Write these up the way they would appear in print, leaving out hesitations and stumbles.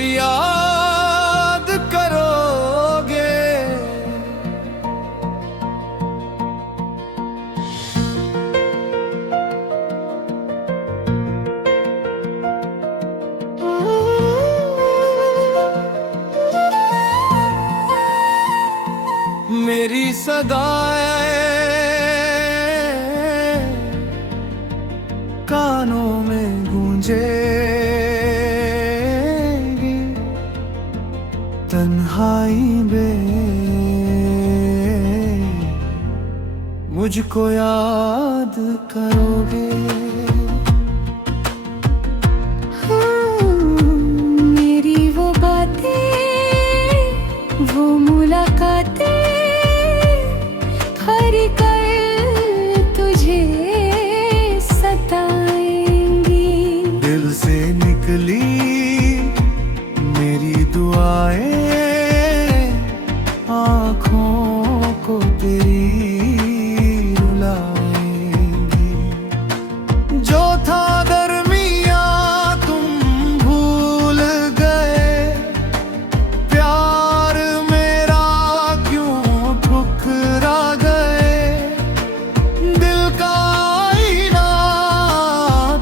फरियाद करोगे। मेरी सदाएं कानों में गूंजेगी, तन्हाई में मुझको याद करोगे। मेरी वो बातें, वो मुलाकातें हर कर तुझे सताएंगी। दिल से निकली मेरी दुआएं आँखों को तेरी रुलाएंगी। जो था दरमियाँ तुम भूल गए, प्यार मेरा क्यों ठुकरा गए। दिल का आईना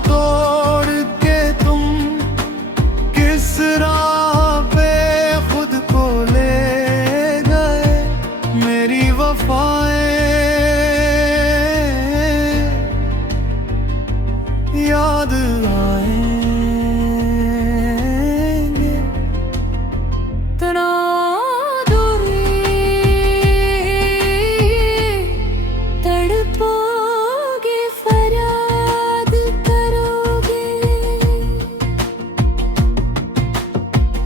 तोड़ के तुम किस राह पे खुद को ले गए। मेरी वफाएं याद आएंगे। तना दूरी तड़पोगे, फरियाद करोगे।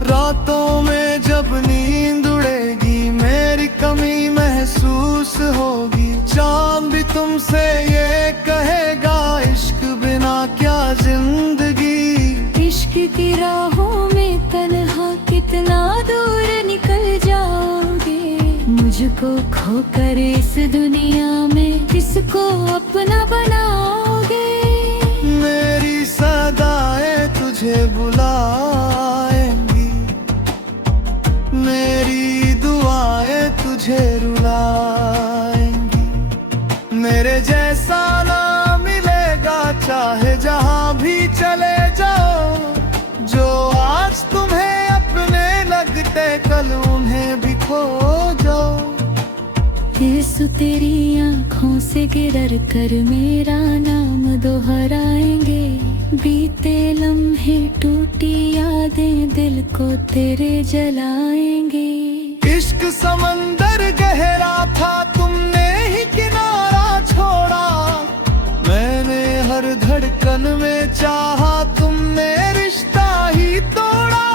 रातों में जब नींद उड़ेगी, मेरी कमी महसूस होगी। चांद भी तुमसे ये कहेगा, इश्क बिना क्या जिंदगी। इश्क की राहों में तन्हा कितना दूर निकल जाओगे। मुझको खोकर इस दुनिया में किसको अपना बनाओगे। मेरी सदाएं तुझे बुलाएंगी, मेरी दुआएं तुझे रुलाएंगी। मेरे जैसा ना मिलेगा चाहे जहां भी चले जाओ। जो आज तुम्हें अपने लगते कल उन्हें भी खो जाओ। यीशु तेरी आँखों से गिर कर मेरा नाम दोहराएंगे। बीते लम्हे टूटी यादें दिल को तेरे जलाएंगे। इश्क समंदर गहरा था, तुमने ही किनारा छोड़ा। मैंने हर धड़कन में चाहा, तुमने रिश्ता ही तोड़ा।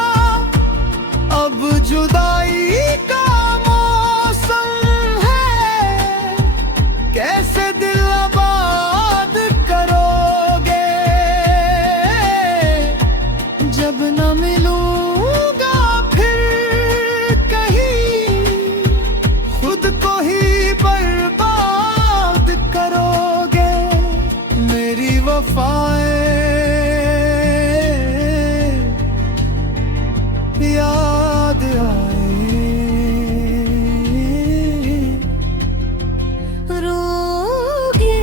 अब जुदाई का मौसम है, कैसे दिल आबाद करोगे। जब न मिलूंगा फिर कहीं, खुद को ही बर्बाद करोगे। मेरी वफाएं याद आए। रोगे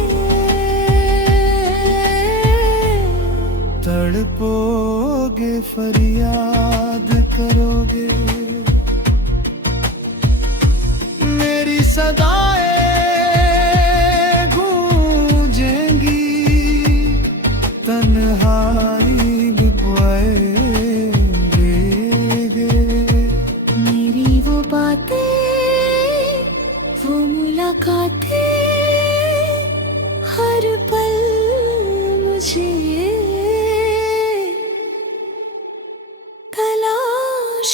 तड़पोगे, फरियाद करोगे। मेरी सदाएं गूंजेंगी, तन्हाई भी पाएंगे। मेरी वो बातें, वो मुलाकातें हर पल मुझे तलाश